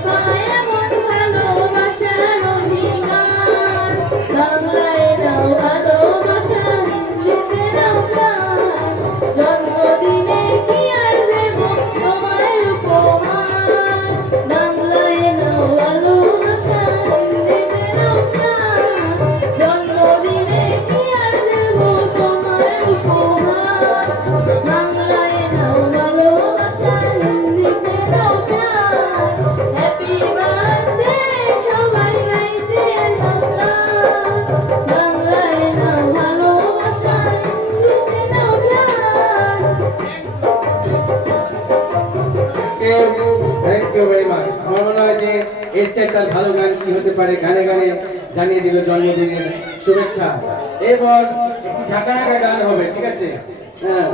拜。拜 you thank you ভালো গান কি হতে পারে? গানে গানে জানিয়ে দিল জন্মদিনের শুভেচ্ছা। এরপর একটি ঝাঁকানাকা গান হবে, ঠিক আছে? হ্যাঁ।